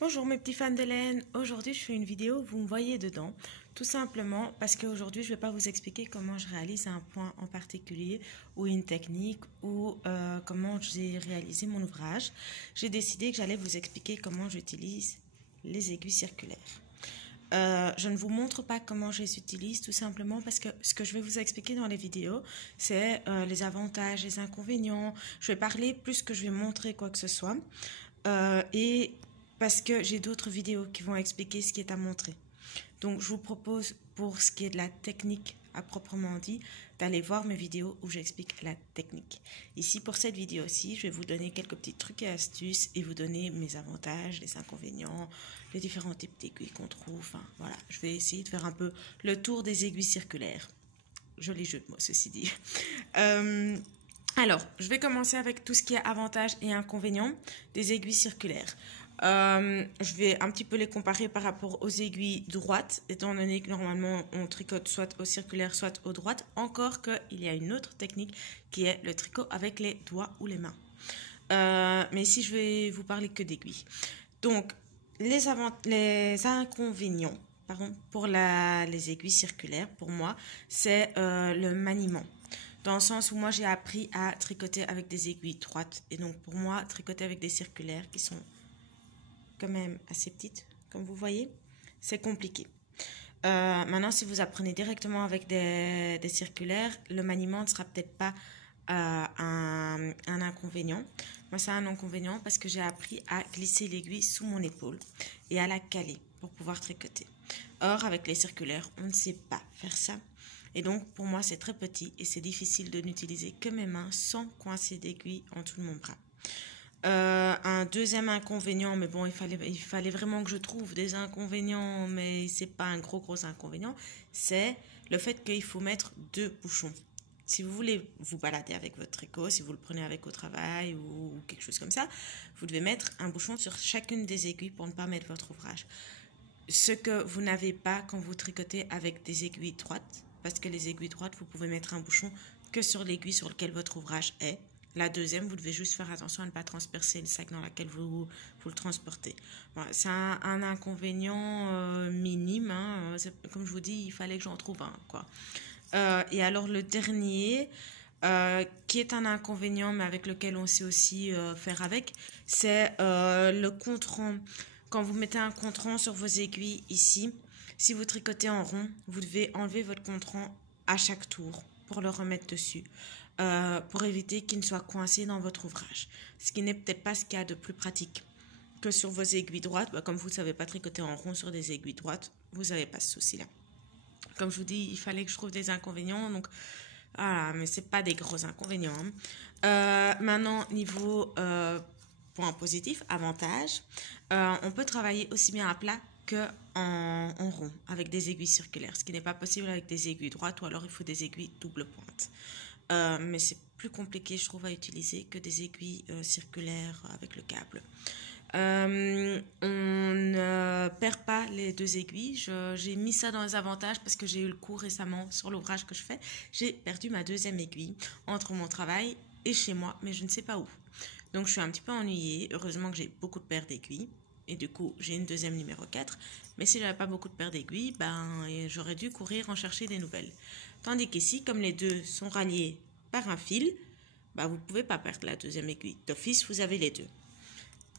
Bonjour mes petits fans de laine, aujourd'hui je fais une vidéo, vous me voyez dedans, tout simplement parce qu'aujourd'hui je ne vais pas vous expliquer comment je réalise un point en particulier ou une technique ou comment j'ai réalisé mon ouvrage. J'ai décidé que j'allais vous expliquer comment j'utilise les aiguilles circulaires. Je ne vous montre pas comment je les utilise tout simplement parce que ce que je vais vous expliquer dans les vidéos, c'est les avantages, les inconvénients. Je vais parler plus que je vais montrer quoi que ce soit. Et parce que j'ai d'autres vidéos qui vont expliquer ce qui est à montrer. Donc, je vous propose, pour ce qui est de la technique à proprement dit, d'aller voir mes vidéos où j'explique la technique. Ici, pour cette vidéo-ci, je vais vous donner quelques petits trucs et astuces et vous donner mes avantages, les inconvénients, les différents types d'aiguilles qu'on trouve. Enfin, voilà, je vais essayer de faire un peu le tour des aiguilles circulaires. Joli jeu de mots, ceci dit. Alors, je vais commencer avec tout ce qui est avantages et inconvénients des aiguilles circulaires. Je vais un petit peu les comparer par rapport aux aiguilles droites, étant donné que normalement on tricote soit au circulaire, soit aux droites, encore qu'il y a une autre technique qui est le tricot avec les doigts ou les mains. Mais ici, je vais vous parler que d'aiguilles. Donc, les inconvénients, pour les aiguilles circulaires, pour moi, c'est le maniement. Dans le sens où moi, j'ai appris à tricoter avec des aiguilles droites. Et donc, pour moi, tricoter avec des circulaires qui sont quand même assez petites, comme vous voyez, c'est compliqué. Maintenant, si vous apprenez directement avec des circulaires, le maniement ne sera peut-être pas un inconvénient. Moi, c'est un inconvénient parce que j'ai appris à glisser l'aiguille sous mon épaule et à la caler pour pouvoir tricoter. Or, avec les circulaires, on ne sait pas faire ça. Et donc, pour moi, c'est très petit et c'est difficile de n'utiliser que mes mains sans coincer d'aiguille en dessous de mon bras. Un deuxième inconvénient, mais bon, il fallait vraiment que je trouve des inconvénients, mais c'est pas un gros inconvénient, c'est le fait qu'il faut mettre 2 bouchons. Si vous voulez vous balader avec votre tricot, si vous le prenez avec au travail ou quelque chose comme ça, vous devez mettre un bouchon sur chacune des aiguilles pour ne pas mettre votre ouvrage. Ce que vous n'avez pas quand vous tricotez avec des aiguilles droites, parce que les aiguilles droites, vous pouvez mettre un bouchon que sur l'aiguille sur laquelle votre ouvrage est. La deuxième, vous devez juste faire attention à ne pas transpercer le sac dans lequel vous le transportez. Voilà, c'est un inconvénient minime. Hein. Comme je vous dis, il fallait que j'en trouve un, quoi. Et alors, le dernier, qui est un inconvénient, mais avec lequel on sait aussi faire avec, c'est le contran. Quand vous mettez un contran sur vos aiguilles ici, si vous tricotez en rond, vous devez enlever votre contran à chaque tour pour le remettre dessus. Pour éviter qu'il ne soit coincé dans votre ouvrage. Ce qui n'est peut-être pas ce qu'il y a de plus pratique que sur vos aiguilles droites. Comme vous ne savez pas tricoter en rond sur des aiguilles droites, vous n'avez pas ce souci-là. Comme je vous dis, il fallait que je trouve des inconvénients. Donc, voilà, mais ce n'est pas des gros inconvénients. Hein. Maintenant, niveau point positif, avantage, on peut travailler aussi bien à plat qu'en rond avec des aiguilles circulaires. Ce qui n'est pas possible avec des aiguilles droites ou alors il faut des aiguilles double pointe. Mais c'est plus compliqué, je trouve, à utiliser que des aiguilles circulaires avec le câble. On ne perd pas les 2 aiguilles. J'ai mis ça dans les avantages parce que j'ai eu le coup récemment sur l'ouvrage que je fais. J'ai perdu ma 2e aiguille entre mon travail et chez moi, mais je ne sais pas où. Donc, je suis un petit peu ennuyée. Heureusement que j'ai beaucoup de paires d'aiguilles. Et du coup, j'ai une 2e numéro 4. Mais si j'avais pas beaucoup de paires d'aiguilles, j'aurais dû courir en chercher des nouvelles. Tandis qu'ici, comme les 2 sont ralliés par un fil, vous ne pouvez pas perdre la 2e aiguille. D'office, vous avez les 2.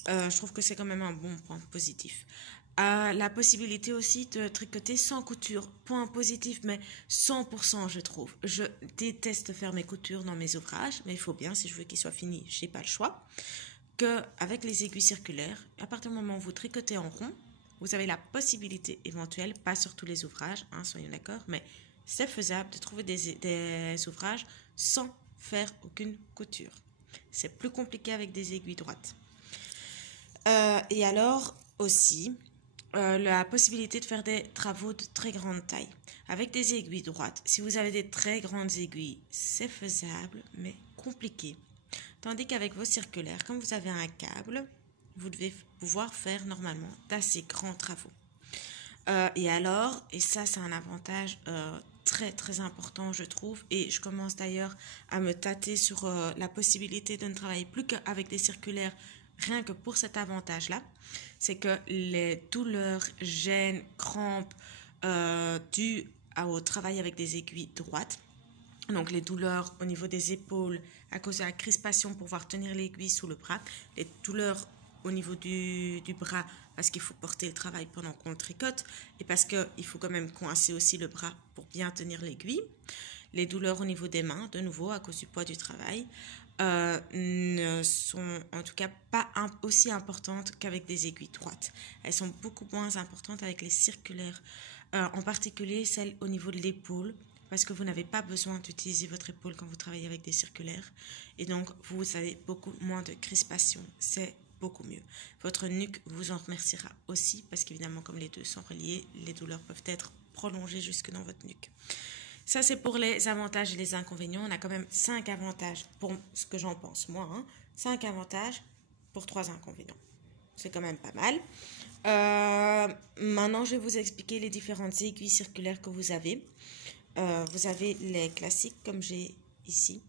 Je trouve que c'est quand même un bon point positif. La possibilité aussi de tricoter sans couture. Point positif, mais 100% je trouve. Je déteste faire mes coutures dans mes ouvrages, mais il faut bien, si je veux qu'ils soient finis, je n'ai pas le choix. Qu'avec les aiguilles circulaires, à partir du moment où vous tricotez en rond, vous avez la possibilité éventuelle, pas sur tous les ouvrages, hein, soyons d'accord, mais c'est faisable de trouver des ouvrages sans faire aucune couture. C'est plus compliqué avec des aiguilles droites. Et alors aussi, la possibilité de faire des travaux de très grande taille. Avec des aiguilles droites, si vous avez des très grandes aiguilles, c'est faisable, mais compliqué. Tandis qu'avec vos circulaires, comme vous avez un câble, vous devez pouvoir faire normalement d'assez grands travaux. Et alors, et ça c'est un avantage très très important je trouve, et je commence d'ailleurs à me tâter sur la possibilité de ne travailler plus qu'avec des circulaires rien que pour cet avantage-là, c'est que les douleurs, gênes, crampes dues au travail avec des aiguilles droites, donc les douleurs au niveau des épaules à cause de la crispation pour pouvoir tenir l'aiguille sous le bras, les douleurs au niveau du bras parce qu'il faut porter le travail pendant qu'on le tricote et parce qu'il faut quand même coincer aussi le bras pour bien tenir l'aiguille. Les douleurs au niveau des mains, de nouveau à cause du poids du travail, ne sont en tout cas pas aussi importantes qu'avec des aiguilles droites. Elles sont beaucoup moins importantes avec les circulaires, en particulier celles au niveau de l'épaule, parce que vous n'avez pas besoin d'utiliser votre épaule quand vous travaillez avec des circulaires. Et donc, vous avez beaucoup moins de crispation. C'est beaucoup mieux. Votre nuque vous en remerciera aussi, parce qu'évidemment, comme les deux sont reliés, les douleurs peuvent être prolongées jusque dans votre nuque. Ça, c'est pour les avantages et les inconvénients. On a quand même 5 avantages, pour ce que j'en pense moi. 5 avantages pour 3 inconvénients. C'est quand même pas mal. Maintenant, je vais vous expliquer les différentes aiguilles circulaires que vous avez. Vous avez les classiques comme j'ai ici,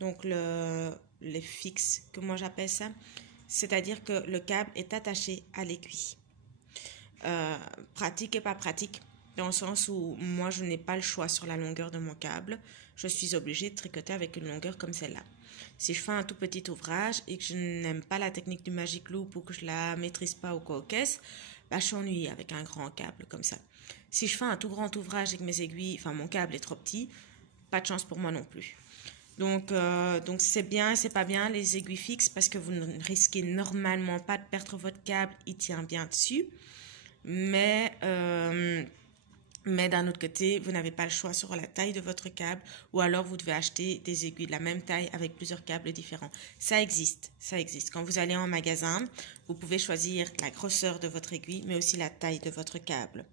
donc les fixes que moi j'appelle ça, c'est-à-dire que le câble est attaché à l'aiguille. Pratique et pas pratique, dans le sens où moi je n'ai pas le choix sur la longueur de mon câble, je suis obligée de tricoter avec une longueur comme celle-là. Si je fais un tout petit ouvrage et que je n'aime pas la technique du magic loop ou que je la maîtrise pas ou quoi aux caisses, bah, je suis ennuyée avec un grand câble comme ça. Si je fais un tout grand ouvrage et que mes aiguilles, enfin mon câble est trop petit, pas de chance pour moi non plus. Donc c'est bien, c'est pas bien les aiguilles fixes parce que vous ne risquez normalement pas de perdre votre câble, il tient bien dessus. Mais d'un autre côté, vous n'avez pas le choix sur la taille de votre câble ou alors vous devez acheter des aiguilles de la même taille avec plusieurs câbles différents. Ça existe, ça existe. Quand vous allez en magasin, vous pouvez choisir la grosseur de votre aiguille mais aussi la taille de votre câble.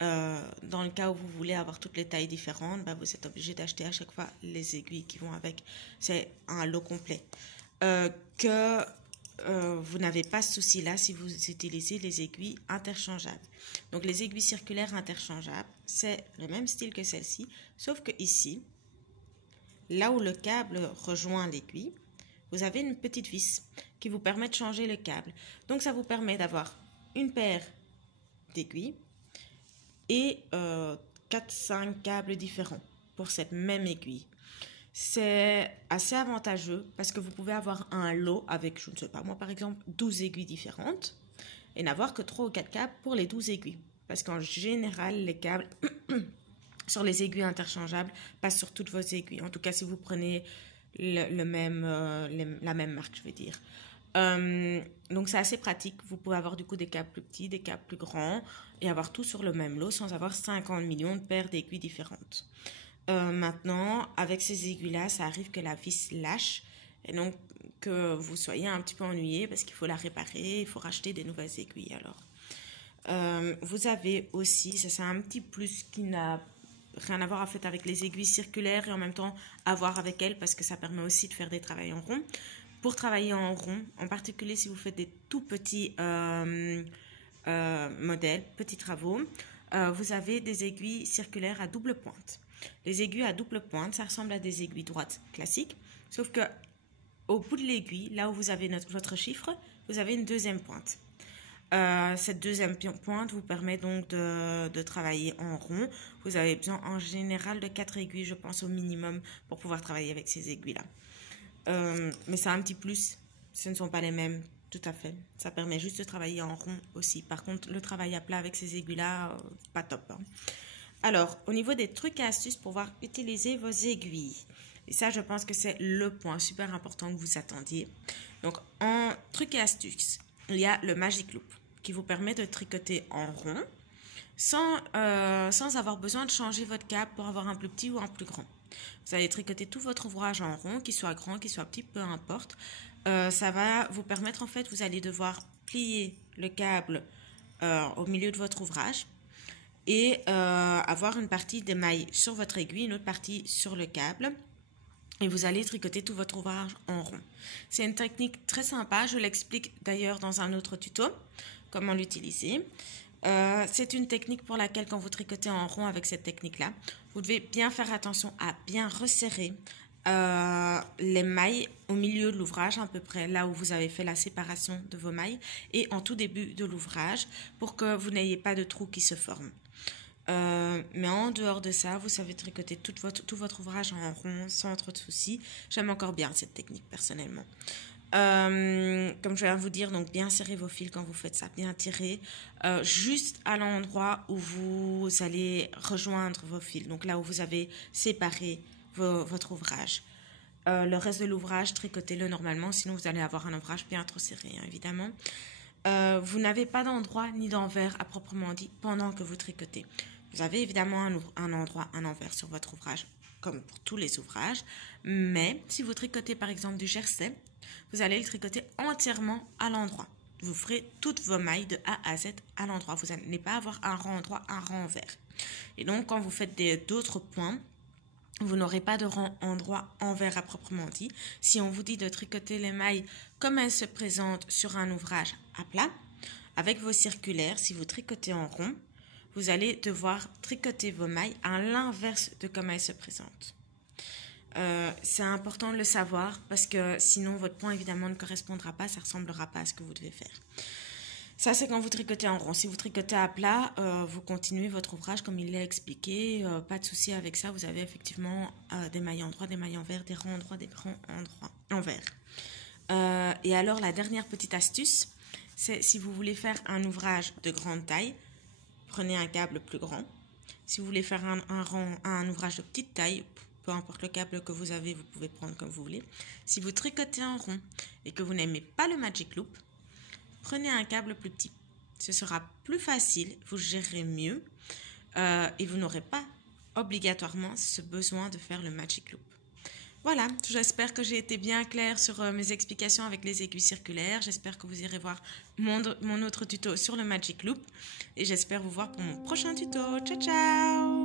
Dans le cas où vous voulez avoir toutes les tailles différentes, bah, vous êtes obligé d'acheter à chaque fois les aiguilles qui vont avec. C'est un lot complet. Vous n'avez pas ce souci-là si vous utilisez les aiguilles interchangeables. Donc les aiguilles circulaires interchangeables, c'est le même style que celle-ci, sauf que ici, là où le câble rejoint l'aiguille, vous avez une petite vis qui vous permet de changer le câble. Donc ça vous permet d'avoir une paire d'aiguilles et 4-5 câbles différents pour cette même aiguille. C'est assez avantageux parce que vous pouvez avoir un lot avec, je ne sais pas moi par exemple, 12 aiguilles différentes et n'avoir que 3 ou 4 câbles pour les 12 aiguilles. Parce qu'en général, les câbles sur les aiguilles interchangeables passent sur toutes vos aiguilles. En tout cas, si vous prenez la même marque, je vais dire. Donc c'est assez pratique, vous pouvez avoir du coup des câbles plus petits, des câbles plus grands et avoir tout sur le même lot sans avoir 50 millions de paires d'aiguilles différentes. Maintenant, avec ces aiguilles-là, ça arrive que la vis lâche et donc que vous soyez un petit peu ennuyé parce qu'il faut la réparer, il faut racheter des nouvelles aiguilles. Alors, vous avez aussi, ça c'est un petit plus qui n'a rien à voir en fait avec les aiguilles circulaires et en même temps à voir avec elles parce que ça permet aussi de faire des travails en rond. Pour travailler en rond, en particulier si vous faites des tout petits modèles, petits travaux, vous avez des aiguilles circulaires à double pointe. Les aiguilles à double pointe, ça ressemble à des aiguilles droites classiques, sauf que au bout de l'aiguille, là où vous avez votre chiffre, vous avez une deuxième pointe. Cette deuxième pointe vous permet donc de travailler en rond. Vous avez besoin en général de 4 aiguilles, je pense, au minimum pour pouvoir travailler avec ces aiguilles-là. Mais c'est un petit plus, ce ne sont pas les mêmes, tout à fait. Ça permet juste de travailler en rond aussi. Par contre, le travail à plat avec ces aiguilles-là, pas top. Alors, au niveau des trucs et astuces pour pouvoir utiliser vos aiguilles. Et ça, je pense que c'est le point super important que vous attendiez. Donc, en trucs et astuces, il y a le Magic Loop qui vous permet de tricoter en rond sans avoir besoin de changer votre câble pour avoir un plus petit ou un plus grand. Vous allez tricoter tout votre ouvrage en rond, qu'il soit grand, qu'il soit petit, peu importe. Ça va vous permettre, en fait, vous allez devoir plier le câble au milieu de votre ouvrage et avoir une partie des mailles sur votre aiguille, une autre partie sur le câble. Et vous allez tricoter tout votre ouvrage en rond. C'est une technique très sympa, je l'explique d'ailleurs dans un autre tuto, comment l'utiliser. C'est une technique pour laquelle quand vous tricotez en rond avec cette technique-là, vous devez bien faire attention à bien resserrer les mailles au milieu de l'ouvrage, à peu près là où vous avez fait la séparation de vos mailles, et en tout début de l'ouvrage pour que vous n'ayez pas de trous qui se forment. Mais en dehors de ça, vous savez tricoter tout votre ouvrage en rond sans trop de soucis. J'aime encore bien cette technique personnellement. Comme je viens de vous dire, donc bien serrer vos fils quand vous faites ça, bien tirer juste à l'endroit où vous allez rejoindre vos fils, donc là où vous avez séparé votre ouvrage. Le reste de l'ouvrage, tricotez-le normalement, sinon vous allez avoir un ouvrage bien trop serré, hein, évidemment. Vous n'avez pas d'endroit ni d'envers à proprement dit pendant que vous tricotez. Vous avez évidemment un endroit, un envers sur votre ouvrage, comme pour tous les ouvrages, mais si vous tricotez par exemple du jersey, vous allez le tricoter entièrement à l'endroit. Vous ferez toutes vos mailles de A à Z à l'endroit. Vous n'allez pas avoir un rang endroit, un rang envers. Et donc, quand vous faites d'autres points, vous n'aurez pas de rang endroit envers à proprement dit. Si on vous dit de tricoter les mailles comme elles se présentent sur un ouvrage à plat, avec vos circulaires, si vous tricotez en rond, vous allez devoir tricoter vos mailles à l'inverse de comme elles se présentent. C'est important de le savoir parce que sinon votre point évidemment ne correspondra pas, ça ne ressemblera pas à ce que vous devez faire. Ça c'est quand vous tricotez en rond. Si vous tricotez à plat, vous continuez votre ouvrage comme il l'a expliqué, pas de souci avec ça, vous avez effectivement des mailles endroits, des mailles envers, des rangs endroits, des rangs envers. Et alors la dernière petite astuce, c'est si vous voulez faire un ouvrage de grande taille, prenez un câble plus grand. Si vous voulez faire un ouvrage de petite taille, peu importe le câble que vous avez, vous pouvez prendre comme vous voulez. Si vous tricotez en rond et que vous n'aimez pas le Magic Loop, prenez un câble plus petit. Ce sera plus facile, vous gérerez mieux et vous n'aurez pas obligatoirement ce besoin de faire le Magic Loop. Voilà, j'espère que j'ai été bien claire sur mes explications avec les aiguilles circulaires. J'espère que vous irez voir mon autre tuto sur le Magic Loop. Et j'espère vous voir pour mon prochain tuto. Ciao, ciao!